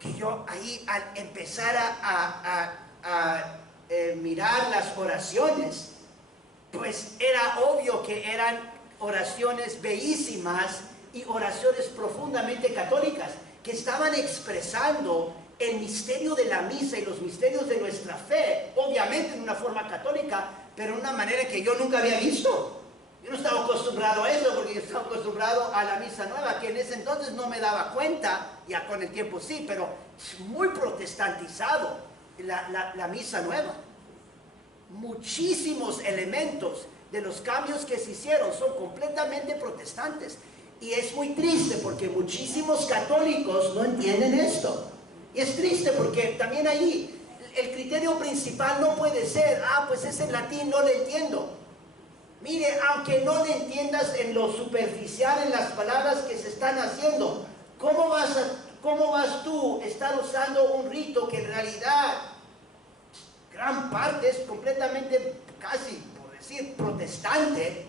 Porque yo ahí al empezar a mirar las oraciones, pues era obvio que eran oraciones bellísimas y oraciones profundamente católicas, que estaban expresando el misterio de la misa y los misterios de nuestra fe, obviamente en una forma católica, pero en una manera que yo nunca había visto. Yo no estaba acostumbrado a eso, porque yo estaba acostumbrado a la misa nueva, que en ese entonces no me daba cuenta, ya con el tiempo sí, pero muy protestantizado la misa nueva. Muchísimos elementos de los cambios que se hicieron son completamente protestantes. Y es muy triste porque muchísimos católicos no entienden esto. Y es triste porque también ahí el criterio principal no puede ser, pues es en latín, no le entiendo. Mire, aunque no le entiendas en lo superficial, en las palabras que se están haciendo, ¿cómo vas tú a estar usando un rito que en realidad gran parte es completamente, casi por decir, protestante?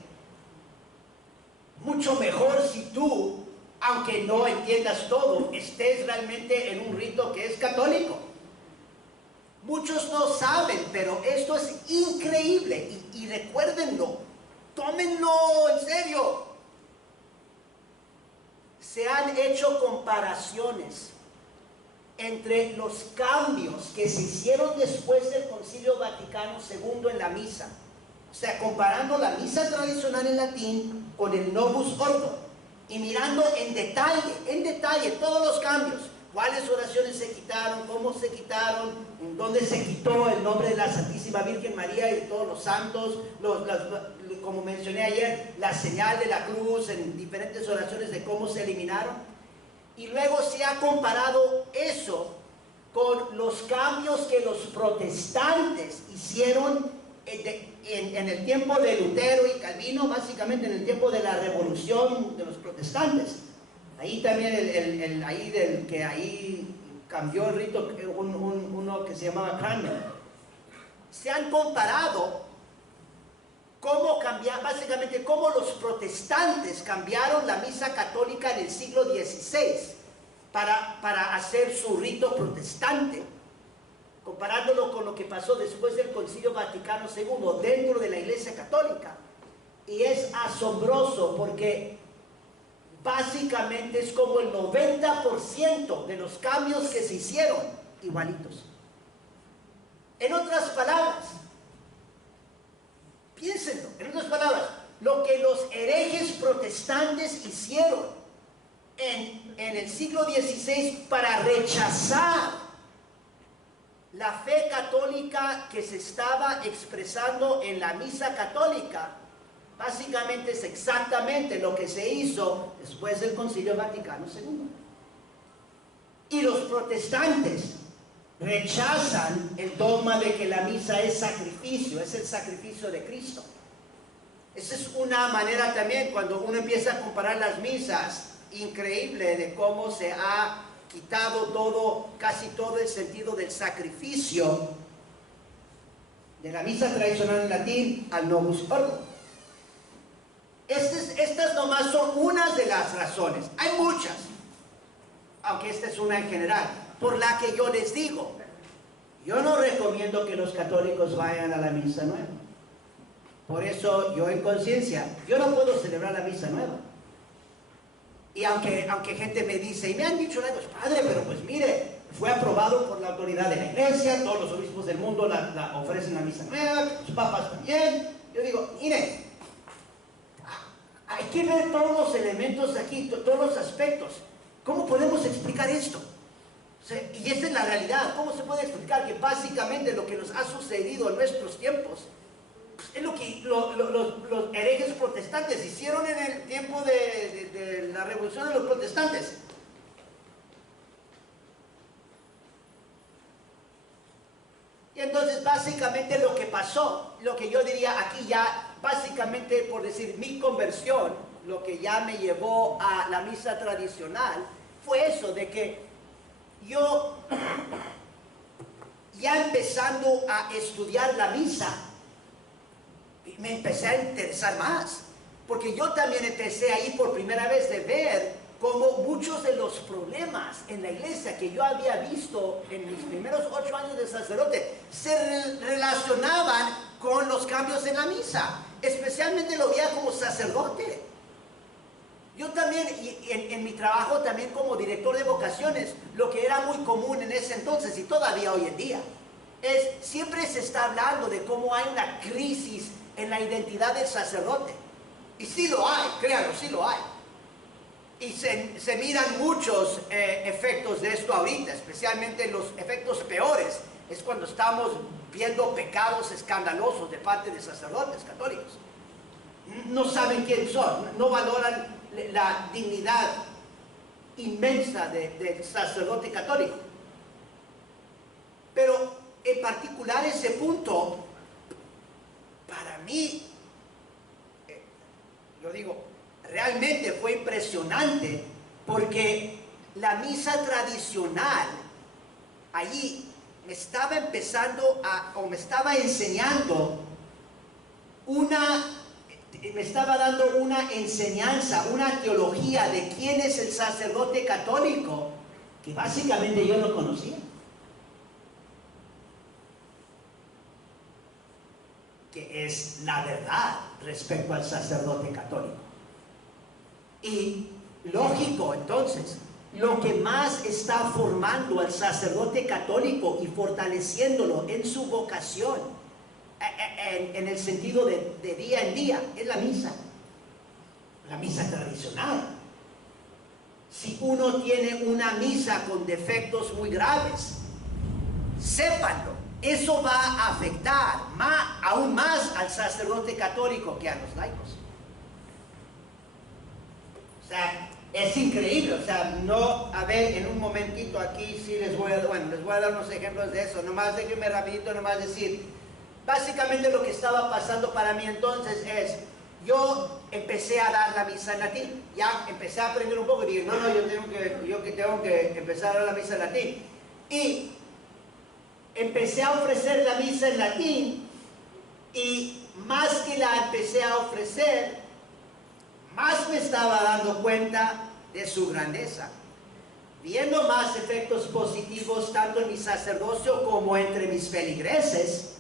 Mucho mejor si tú, aunque no entiendas todo, estés realmente en un rito que es católico. Muchos no saben, pero esto es increíble y recuérdenlo, tómenlo en serio. Se han hecho comparaciones entre los cambios que se hicieron después del Concilio Vaticano II en la misa. O sea, comparando la misa tradicional en latín con el Novus Ordo y mirando en detalle todos los cambios. Cuáles oraciones se quitaron, cómo se quitaron, en dónde se quitó el nombre de la Santísima Virgen María y de todos los santos, como mencioné ayer, la señal de la cruz en diferentes oraciones de cómo se eliminaron. Y luego se ha comparado eso con los cambios que los protestantes hicieron en el tiempo de Lutero y Calvino, básicamente en el tiempo de la revolución de los protestantes. Ahí también ahí cambió el rito, uno que se llamaba Cranmer. Se han comparado básicamente cómo los protestantes cambiaron la misa católica en el siglo XVI para hacer su rito protestante, comparándolo con lo que pasó después del Concilio Vaticano II dentro de la Iglesia Católica. Y es asombroso porque básicamente es como el 90% de los cambios que se hicieron igualitos. En otras palabras, piénsenlo, en otras palabras, lo que los herejes protestantes hicieron en el siglo XVI para rechazar la fe católica que se estaba expresando en la misa católica, básicamente es exactamente lo que se hizo después del Concilio Vaticano II. Y los protestantes rechazan el dogma de que la misa es sacrificio, es el sacrificio de Cristo. Esa es una manera también, cuando uno empieza a comparar las misas, increíble de cómo se ha quitado casi todo el sentido del sacrificio de la misa tradicional en latín al Novus Ordo. Estas nomás son unas de las razones. Hay muchas, aunque esta es una en general, por la que yo les digo, yo no recomiendo que los católicos vayan a la misa nueva. Por eso yo en conciencia, yo no puedo celebrar la misa nueva. Y aunque gente me dice, y me han dicho algo, padre, pero pues mire, fue aprobado por la autoridad de la iglesia, todos los obispos del mundo la ofrecen la misa nueva, los papas también. Yo digo, mire, hay que ver todos los elementos aquí, todos los aspectos. ¿Cómo podemos explicar esto? O sea, y esta es la realidad. ¿Cómo se puede explicar que básicamente lo que nos ha sucedido en nuestros tiempos es lo que los herejes protestantes hicieron en el tiempo de la revolución de los protestantes? Y entonces básicamente lo que pasó, lo que yo diría aquí ya, básicamente por decir mi conversión, lo que ya me llevó a la misa tradicional, fue eso de que yo ya empezando a estudiar la misa, me empecé a interesar más, porque yo también empecé ahí por primera vez de ver como muchos de los problemas en la iglesia que yo había visto en mis primeros 8 años de sacerdote se relacionaban con los cambios en la misa. Especialmente lo veía como sacerdote. Yo también, en mi trabajo también como director de vocaciones, lo que era muy común en ese entonces y todavía hoy en día, siempre se está hablando de cómo hay una crisis en la identidad del sacerdote. Y sí lo hay, créanlo, sí lo hay. Y se miran muchos efectos de esto ahorita, especialmente los efectos peores. Es cuando estamos viendo pecados escandalosos de parte de sacerdotes católicos. No saben quién son, no valoran la dignidad inmensa del sacerdote católico. Pero en particular ese punto, para mí, yo digo, realmente fue impresionante, porque la misa tradicional allí me estaba empezando o me estaba enseñando me estaba dando una enseñanza, una teología de quién es el sacerdote católico, que básicamente yo no conocía. Que es la verdad respecto al sacerdote católico. Y lógico, entonces, lo que más está formando al sacerdote católico y fortaleciéndolo en su vocación, en el sentido de día en día, es la misa tradicional. Si uno tiene una misa con defectos muy graves, sépanlo, eso va a afectar aún más al sacerdote católico que a los laicos. O sea, es increíble. O sea, no, a ver, en un momentito aquí sí les voy a dar unos ejemplos de eso. Nomás déjenme rapidito decir. Básicamente lo que estaba pasando para mí entonces es, yo empecé a dar la misa en latín, ya empecé a aprender un poco y dije, no, yo tengo que empezar a dar la misa en latín. Y empecé a ofrecer la misa en latín, y más que la empecé a ofrecer, más me estaba dando cuenta de su grandeza, viendo más efectos positivos tanto en mi sacerdocio como entre mis feligreses.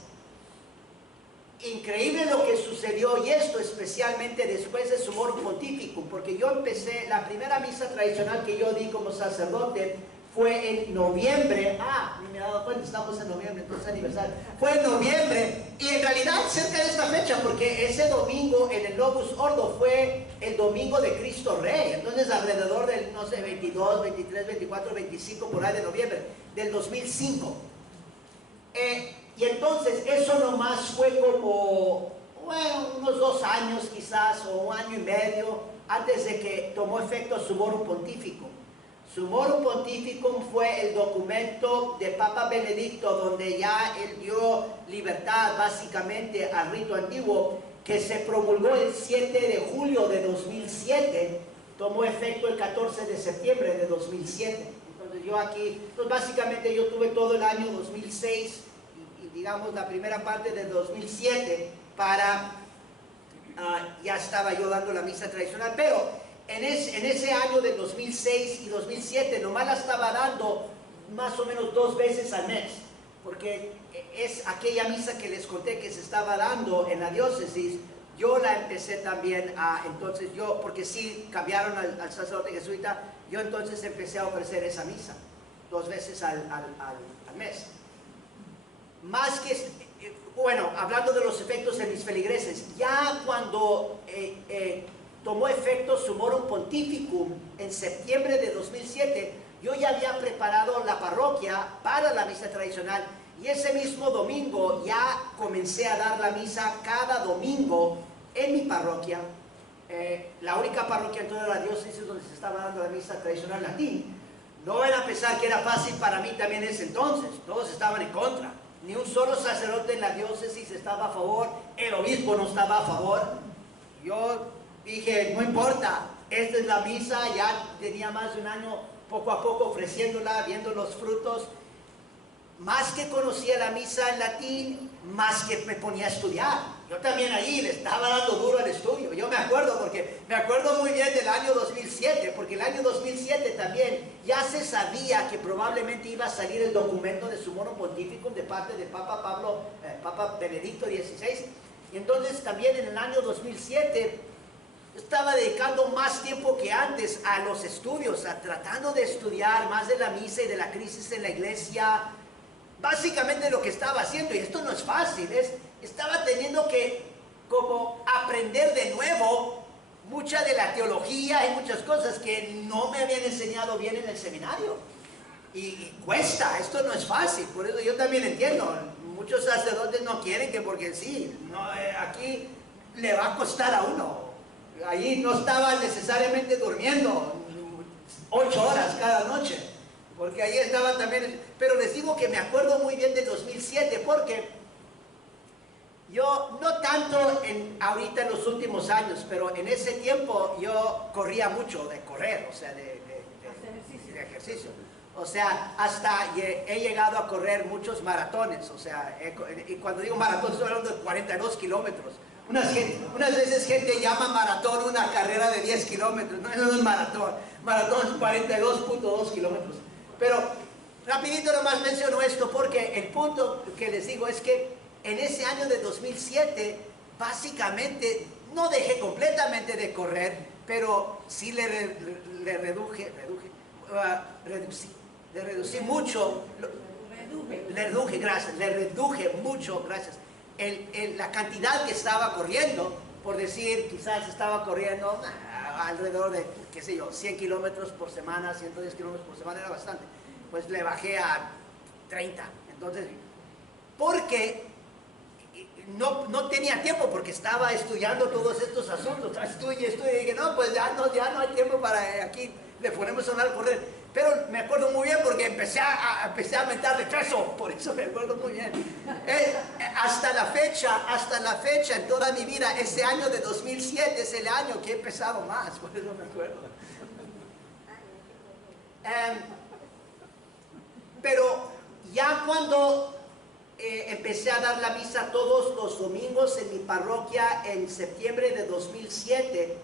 Increíble lo que sucedió, y esto especialmente después de Sumorum Pontificum, porque yo empecé, la primera misa tradicional que yo di como sacerdote fue en noviembre. Ni me he dado cuenta, estamos en noviembre, entonces aniversario. Fue en noviembre, y en realidad cerca de esta fecha, porque ese domingo en el Novus Ordo fue el domingo de Cristo Rey. Entonces alrededor del, no sé, 22, 23, 24, 25, por ahí de noviembre del 2005. Y entonces eso nomás fue como, unos 2 años quizás, o 1 año y medio, antes de que tomó efecto Sumorum Pontificum. Sumorum Pontificum fue el documento de Papa Benedicto, donde ya él dio libertad básicamente al rito antiguo, que se promulgó el 7 de julio de 2007, tomó efecto el 14 de septiembre de 2007. Entonces yo aquí, pues básicamente yo tuve todo el año 2006, digamos la primera parte del 2007 para, ya estaba yo dando la misa tradicional, pero en ese año del 2006 y 2007 nomás la estaba dando más o menos 2 veces al mes, porque es aquella misa que les conté que se estaba dando en la diócesis. Yo la empecé también entonces yo, porque sí cambiaron al sacerdote jesuita, yo entonces empecé a ofrecer esa misa 2 veces al mes. Más que, hablando de los efectos en mis feligreses, ya cuando tomó efecto Sumorum Pontificum en septiembre de 2007, yo ya había preparado la parroquia para la misa tradicional, y ese mismo domingo ya comencé a dar la misa cada domingo en mi parroquia, la única parroquia en toda la diócesis donde se estaba dando la misa tradicional latín. No era a pesar que era fácil para mí también en ese entonces, todos estaban en contra. Ni un solo sacerdote en la diócesis estaba a favor, el obispo no estaba a favor. Yo dije, no importa, esta es la misa, ya tenía más de 1 año poco a poco ofreciéndola, viendo los frutos. más que conocía la misa en latín, más que me ponía a estudiar. Yo también ahí le estaba dando duro al estudio. Yo me acuerdo, porque me acuerdo muy bien del año 2007, porque el año 2007 también ya se sabía que probablemente iba a salir el documento de Sumorum Pontificum de parte del Papa Benedicto XVI. Y entonces también en el año 2007 estaba dedicando más tiempo que antes a los estudios, a tratando de estudiar más de la misa y de la crisis en la iglesia. Básicamente lo que estaba haciendo, y esto no es fácil, estaba teniendo que como aprender de nuevo mucha de la teología y muchas cosas que no me habían enseñado bien en el seminario. Y cuesta, esto no es fácil, por eso yo también entiendo. Muchos sacerdotes no quieren que porque sí, no, aquí le va a costar a uno. Ahí no estaba necesariamente durmiendo 8 horas cada noche, porque ahí estaba también. Pero les digo que me acuerdo muy bien del 2007, porque yo, no tanto ahorita en los últimos años, pero en ese tiempo yo corría mucho de correr, o sea, de ejercicio. O sea, hasta he llegado a correr muchos maratones, o sea, y cuando digo maratón estoy hablando de 42 kilómetros. Unas veces gente llama maratón una carrera de 10 kilómetros, no, eso no es maratón, maratón es 42.2 kilómetros. Pero rapidito nomás menciono esto porque el punto que les digo es que en ese año de 2007 básicamente no dejé completamente de correr, pero sí le reducí mucho, le reduje mucho, gracias, la cantidad que estaba corriendo. Por decir, quizás estaba corriendo alrededor de, qué sé yo, 100 kilómetros por semana, 110 kilómetros por semana, era bastante. Pues le bajé a 30. Entonces, porque no tenía tiempo, porque estaba estudiando todos estos asuntos. Estudié, y dije, no, pues ya no hay tiempo para aquí, le ponemos a sonar correr. Pero me acuerdo muy bien porque empecé a aumentar de peso, por eso me acuerdo muy bien. Hasta la fecha, en toda mi vida, ese año de 2007 es el año que he pesado más, por eso me acuerdo. Pero ya cuando empecé a dar la misa todos los domingos en mi parroquia en septiembre de 2007,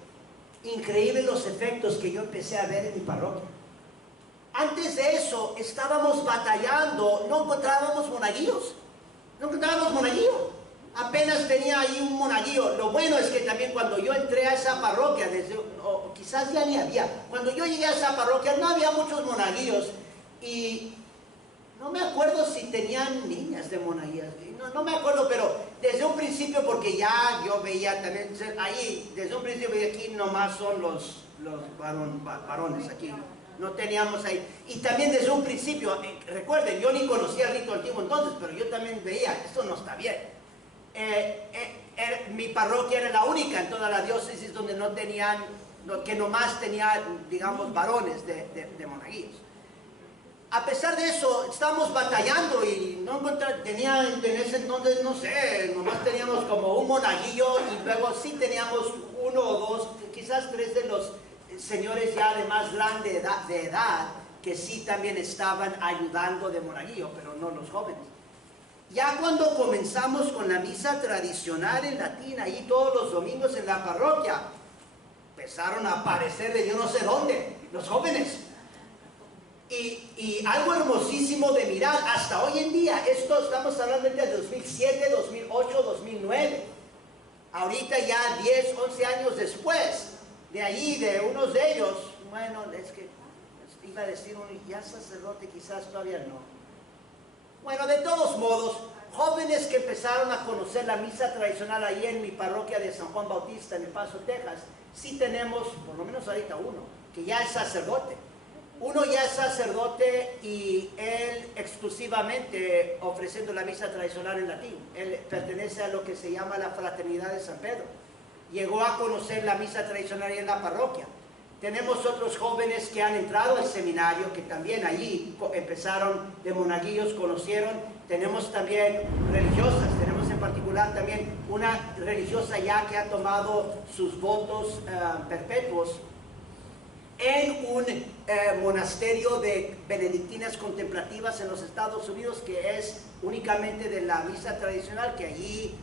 increíbles los efectos que yo empecé a ver en mi parroquia. Antes de eso estábamos batallando, no encontrábamos monaguillos, apenas tenía ahí un monaguillo. Lo bueno es que también cuando yo entré a esa parroquia, o quizás ya ni había, cuando yo llegué a esa parroquia no había muchos monaguillos y no me acuerdo si tenían niñas de monaguillas, no me acuerdo, pero desde un principio, porque ya yo veía también ahí, desde un principio veía aquí nomás son los varones aquí. No teníamos ahí. Y también desde un principio, recuerden, yo ni conocía el rito antiguo entonces, pero yo también veía, esto no está bien. Mi parroquia era la única en toda la diócesis donde no tenían, que nomás tenía, digamos, varones de monaguillos. A pesar de eso, estábamos batallando y no en ese entonces, no sé, nomás teníamos como un monaguillo y luego sí teníamos 1 o 2, quizás 3 de los señores ya de más grande edad que sí también estaban ayudando de monaguillo, pero no los jóvenes. Ya cuando comenzamos con la misa tradicional en latín, ahí todos los domingos en la parroquia, empezaron a aparecer de yo no sé dónde, los jóvenes. Y algo hermosísimo de mirar, hasta hoy en día, esto estamos hablando de 2007, 2008, 2009. Ahorita ya 10, 11 años después, de ahí, de unos de ellos, bueno, es que iba a decir uno, ya sacerdote, quizás todavía no. Bueno, de todos modos, jóvenes que empezaron a conocer la misa tradicional ahí en mi parroquia de San Juan Bautista, en El Paso, Texas, sí tenemos, por lo menos ahorita uno, que ya es sacerdote. Uno ya es sacerdote y él exclusivamente ofreciendo la misa tradicional en latín. Él pertenece a lo que se llama la Fraternidad de San Pedro. Llegó a conocer la misa tradicional en la parroquia. Tenemos otros jóvenes que han entrado al seminario, que también allí empezaron de monaguillos, conocieron. Tenemos también religiosas, tenemos en particular también una religiosa ya que ha tomado sus votos perpetuos. en un monasterio de benedictinas contemplativas en los Estados Unidos, que es únicamente de la misa tradicional, que allí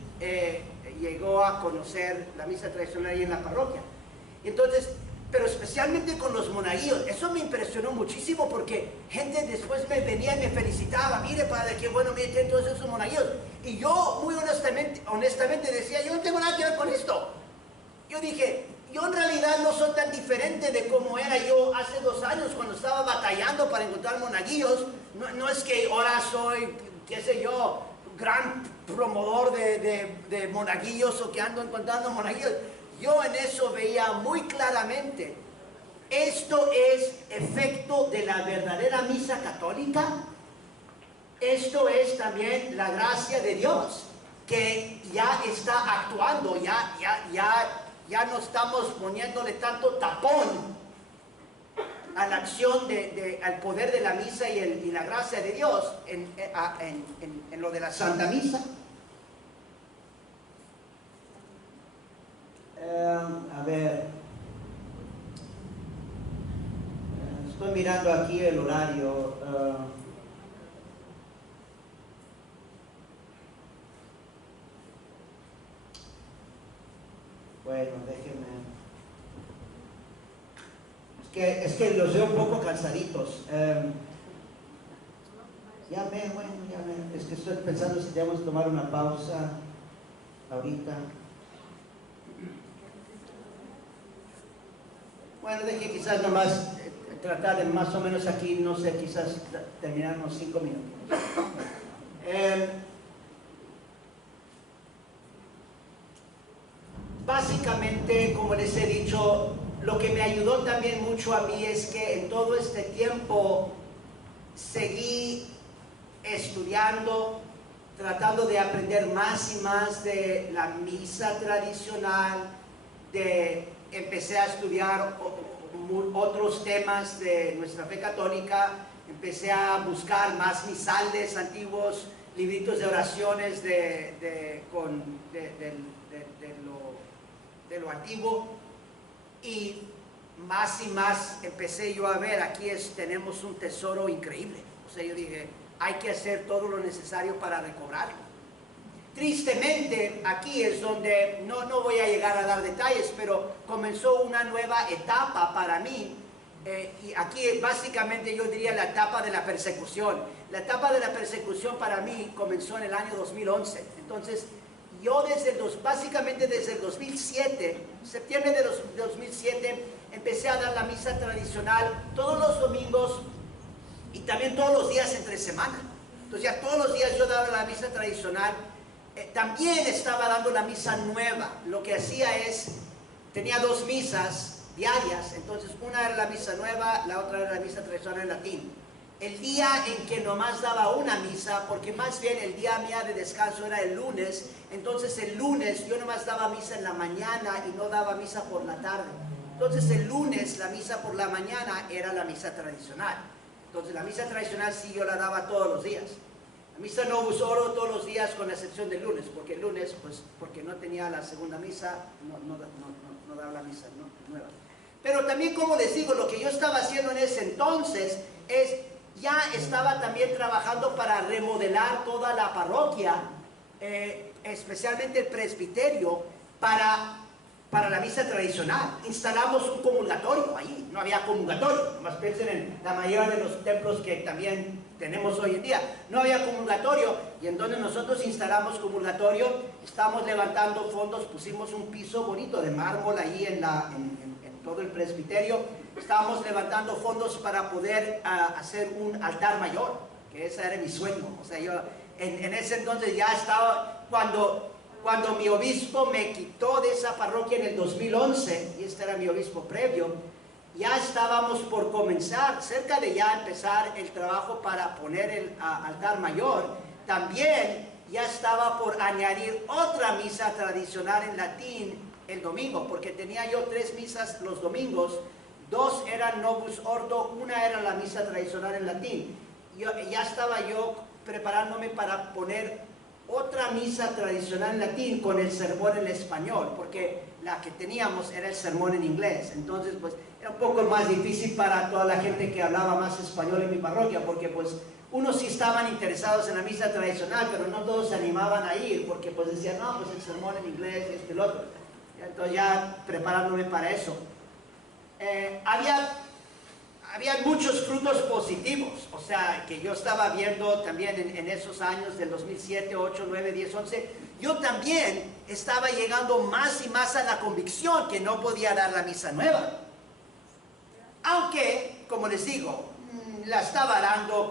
llegó a conocer la misa tradicional ahí en la parroquia. Entonces, pero especialmente con los monaguillos, eso me impresionó muchísimo, porque gente después me venía y me felicitaba: mire padre, qué bueno, mire, tienen todos esos monaguillos. Y yo muy honestamente decía: yo no tengo nada que ver con esto. Yo dije: yo en realidad no soy tan diferente de como era yo hace 2 años cuando estaba batallando para encontrar monaguillos. No es que ahora soy, qué sé yo, gran promotor de monaguillos, o que ando encontrando monaguillos. Yo en eso veía muy claramente: esto es efecto de la verdadera misa católica. Esto es también la gracia de Dios, que ya está actuando, ya no estamos poniéndole tanto tapón a la acción, al poder de la misa y la gracia de Dios en lo de la Santa Misa. A ver, estoy mirando aquí el horario. Bueno, déjenme. Es que los veo un poco cansaditos. Es que estoy pensando si debemos tomar una pausa ahorita. Bueno, deje quizás nomás tratar de más o menos aquí, no sé, quizás terminar unos 5 minutos. Básicamente, como les he dicho, lo que me ayudó también mucho a mí es que en todo este tiempo seguí estudiando, tratando de aprender más y más de la misa tradicional, empecé a estudiar otros temas de nuestra fe católica, empecé a buscar más misales antiguos, libritos de oraciones de lo antiguo, y más empecé yo a ver: aquí tenemos un tesoro increíble. O sea, yo dije: hay que hacer todo lo necesario para recobrarlo. Tristemente, aquí es donde, no voy a llegar a dar detalles, pero comenzó una nueva etapa para mí, y aquí básicamente yo diría la etapa de la persecución. La etapa de la persecución para mí comenzó en el año 2011. Entonces, yo básicamente desde el 2007, septiembre de 2007, empecé a dar la misa tradicional todos los domingos y también todos los días entre semana. Entonces ya todos los días yo daba la misa tradicional. También estaba dando la misa nueva. Lo que hacía es, tenía 2 misas diarias. Entonces una era la misa nueva, la otra era la misa tradicional en latín. El día en que nomás daba una misa, porque más bien el día mía de descanso era el lunes, entonces el lunes yo nomás daba misa en la mañana y no daba misa por la tarde. Entonces el lunes la misa por la mañana era la misa tradicional. Entonces la misa tradicional sí yo la daba todos los días. La misa Novus Ordo todos los días, con la excepción del lunes, porque el lunes, pues porque no tenía la segunda misa, no daba la misa nueva. Pero también, como les digo, lo que yo estaba haciendo en ese entonces es, ya estaba también trabajando para remodelar toda la parroquia, especialmente el presbiterio, para la misa tradicional. Instalamos un comulgatorio ahí. No había comulgatorio, nomás piensen en la mayoría de los templos que también tenemos hoy en día. No había comulgatorio, y entonces nosotros instalamos comulgatorio, estamos levantando fondos, pusimos un piso bonito de mármol ahí en todo el presbiterio. Estábamos levantando fondos para poder hacer un altar mayor, que ese era mi sueño. O sea, yo en ese entonces ya estaba, cuando mi obispo me quitó de esa parroquia en el 2011, y este era mi obispo previo, ya estábamos por comenzar, cerca de ya empezar el trabajo para poner el altar mayor. También ya estaba por añadir otra misa tradicional en latín el domingo, porque tenía yo 3 misas los domingos. 2 eran Novus Ordo, una era la misa tradicional en latín. Ya estaba yo preparándome para poner otra misa tradicional en latín con el sermón en español, porque la que teníamos era el sermón en inglés. Entonces, pues, era un poco más difícil para toda la gente que hablaba más español en mi parroquia, porque, pues, unos sí estaban interesados en la misa tradicional, pero no todos se animaban a ir, porque, pues, decían, no, pues, el sermón en inglés, esto y lo otro. Entonces, ya preparándome para eso. Había muchos frutos positivos, o sea, que yo estaba viendo también en esos años del 2007, 8, 9, 10, 11, yo también estaba llegando más y más a la convicción que no podía dar la misa nueva. Aunque, como les digo, la estaba dando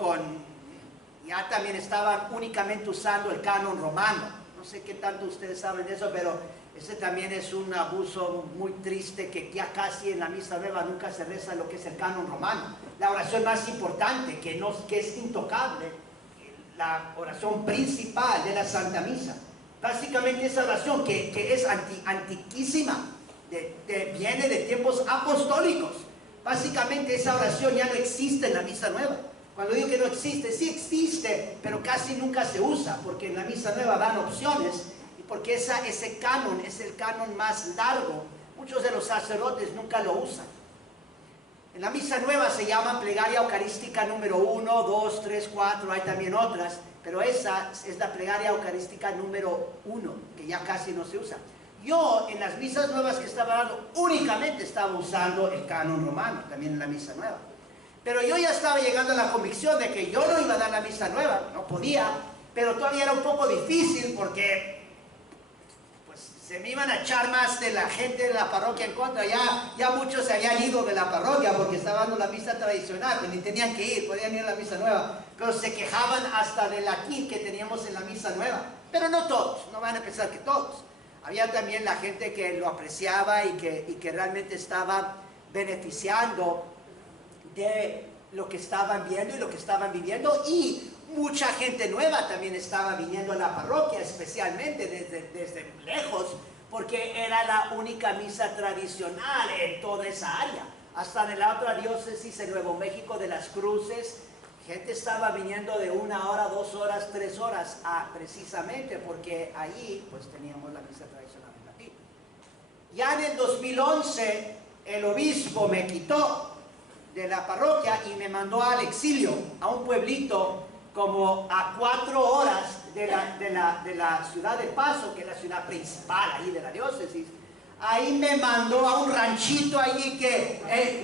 ya también estaban únicamente usando el canon romano. No sé qué tanto ustedes saben de eso, pero ese también es un abuso muy triste, que ya casi en la misa nueva nunca se reza lo que es el canon romano. La oración más importante, que es intocable, la oración principal de la Santa Misa. Básicamente esa oración que es antiquísima, viene de tiempos apostólicos. Básicamente esa oración ya no existe en la misa nueva. Cuando digo que no existe, sí existe, pero casi nunca se usa, porque en la misa nueva dan opciones, y porque ese canon es el canon más largo. Muchos de los sacerdotes nunca lo usan. En la misa nueva se llama plegaria eucarística número 1, 2, 3, 4, hay también otras, pero esa es la plegaria eucarística número 1, que ya casi no se usa. Yo en las misas nuevas que estaba dando únicamente estaba usando el canon romano, también en la misa nueva. Pero yo ya estaba llegando a la convicción de que yo no iba a dar la misa nueva, no podía, pero todavía era un poco difícil porque pues, se me iban a echar más de la gente de la parroquia en contra. Ya muchos se habían ido de la parroquia porque estaba dando la misa tradicional, pues ni tenían que ir, podían ir a la misa nueva, pero se quejaban hasta del latín que teníamos en la misa nueva. Pero no todos, no van a pensar que todos. Había también la gente que lo apreciaba y que realmente estaba beneficiando de lo que estaban viendo y lo que estaban viviendo, y mucha gente nueva también estaba viniendo a la parroquia, especialmente desde lejos, porque era la única misa tradicional en toda esa área. Hasta en la otra diócesis en Nuevo México de las Cruces, gente estaba viniendo de 1 hora, 2 horas, 3 horas, precisamente porque ahí pues teníamos la misa tradicional en latín. Ya en el 2011 el obispo me quitó de la parroquia y me mandó al exilio, a un pueblito como a 4 horas de la ciudad de Paso, que es la ciudad principal ahí de la diócesis. Ahí me mandó a un ranchito allí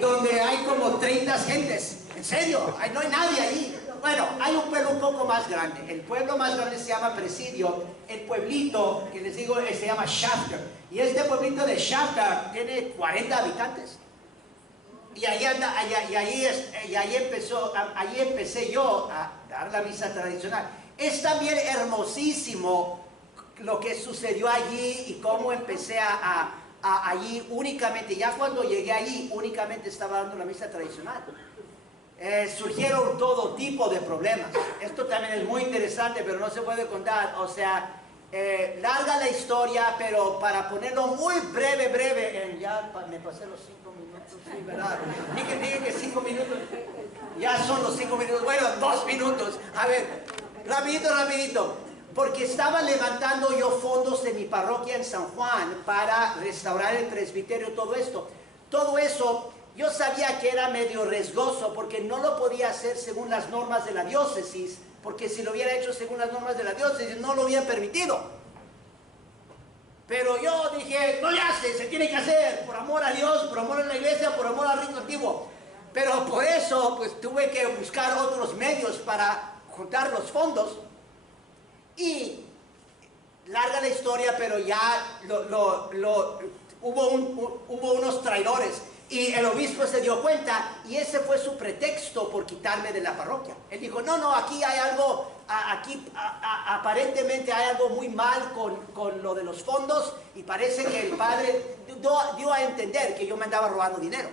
donde hay como 30 gentes. En serio, no hay nadie allí. Bueno, hay un pueblo un poco más grande. El pueblo más grande se llama Presidio. El pueblito que les digo se llama Shafter. Y este pueblito de Shafter tiene 40 habitantes. Y ahí empecé yo a dar la misa tradicional. Es también hermosísimo lo que sucedió allí y cómo empecé allí únicamente. Ya cuando llegué allí únicamente estaba dando la misa tradicional. Surgieron todo tipo de problemas. Esto también es muy interesante, pero no se puede contar. O sea, larga la historia, pero para ponerlo muy breve, ya me pasé los 5 minutos, sí, ¿verdad? Dije que 5 minutos, ya son los 5 minutos, bueno, 2 minutos. A ver, rapidito, porque estaba levantando yo fondos de mi parroquia en San Juan para restaurar el presbiterio, todo esto. Todo eso yo sabía que era medio riesgoso porque no lo podía hacer según las normas de la diócesis, porque si lo hubiera hecho según las normas de la diócesis no lo habían permitido. Pero yo dije, no le hace, se tiene que hacer, por amor a Dios, por amor a la iglesia, por amor al rito antiguo. Pero por eso pues tuve que buscar otros medios para juntar los fondos. Y larga la historia, pero ya hubo unos traidores. Y el obispo se dio cuenta y ese fue su pretexto por quitarme de la parroquia. Él dijo, no, aquí hay algo, aparentemente hay algo muy mal con lo de los fondos, y parece que el padre dio a entender que yo me andaba robando dinero.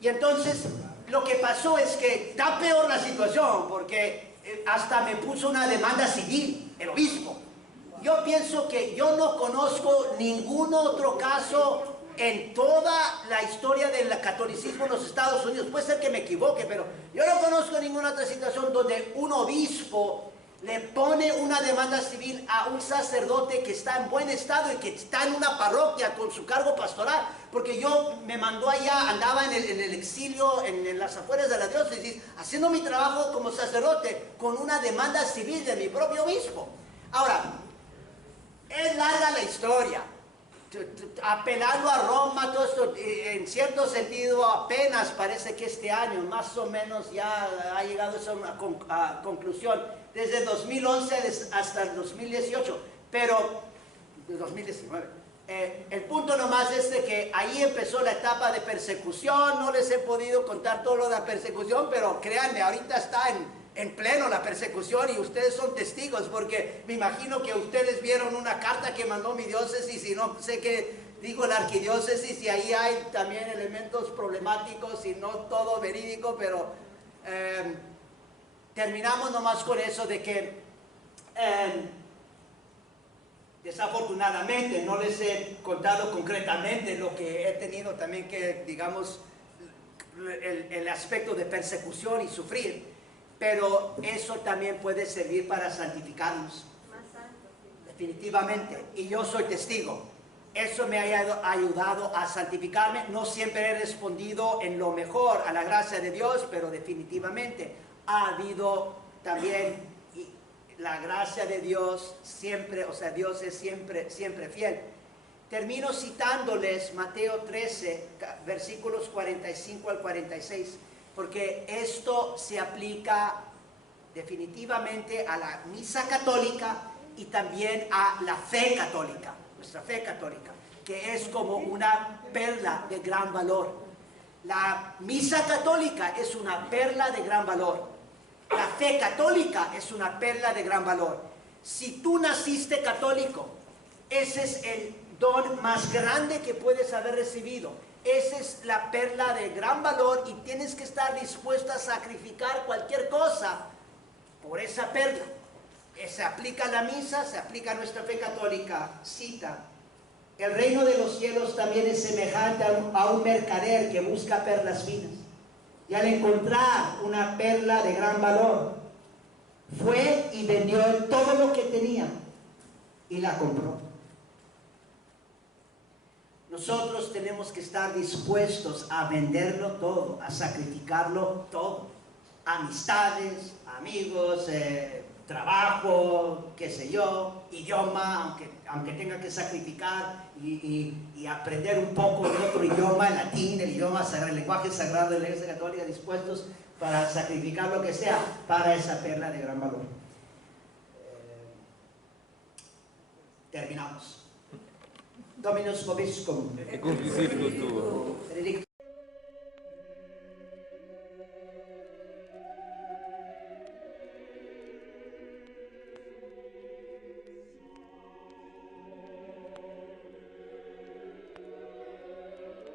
Y entonces lo que pasó es que está peor la situación, porque hasta me puso una demanda civil, el obispo. Yo pienso que yo no conozco ningún otro caso en toda la historia del catolicismo en los Estados Unidos. Puede ser que me equivoque, pero yo no conozco ninguna otra situación donde un obispo le pone una demanda civil a un sacerdote que está en buen estado y que está en una parroquia con su cargo pastoral, porque yo me mandó allá, andaba en el exilio, en las afueras de la diócesis, haciendo mi trabajo como sacerdote con una demanda civil de mi propio obispo. Ahora, es larga la historia, apelando a Roma, todo esto, en cierto sentido apenas parece que este año más o menos ya ha llegado a una conclusión, desde 2011 hasta el 2018, pero 2019. El punto nomás es de que ahí empezó la etapa de persecución. No les he podido contar todo lo de la persecución, pero créanme, ahorita está en pleno la persecución y ustedes son testigos, porque me imagino que ustedes vieron una carta que mandó mi diócesis y no sé qué dijo la arquidiócesis, y ahí hay también elementos problemáticos y no todo verídico, pero terminamos nomás con eso de que desafortunadamente no les he contado concretamente lo que he tenido también que, digamos, el aspecto de persecución y sufrir, pero eso también puede servir para santificarnos. Definitivamente, y yo soy testigo. Eso me ha ayudado a santificarme. No siempre he respondido en lo mejor a la gracia de Dios, pero definitivamente ha habido también la gracia de Dios siempre, o sea, Dios es siempre fiel. Termino citándoles Mateo 13, versículos 45 al 46, porque esto se aplica definitivamente a la misa católica y también a la fe católica, nuestra fe católica, que es como una perla de gran valor. La misa católica es una perla de gran valor. La fe católica es una perla de gran valor. Si tú naciste católico, ese es el don más grande que puedes haber recibido. Esa es la perla de gran valor y tienes que estar dispuesto a sacrificar cualquier cosa por esa perla. Se aplica a la misa, se aplica a nuestra fe católica. Cita: el reino de los cielos también es semejante a un mercader que busca perlas finas. Y al encontrar una perla de gran valor, fue y vendió todo lo que tenía y la compró. Nosotros tenemos que estar dispuestos a venderlo todo, a sacrificarlo todo. Amistades, amigos, trabajo, qué sé yo, idioma, aunque tenga que sacrificar y aprender un poco de otro idioma, el latín, el idioma sagrado, el lenguaje sagrado de la Iglesia Católica, dispuestos para sacrificar lo que sea para esa perla de gran valor. Terminamos. Dominus vobiscum. E con tuo. Benedictus.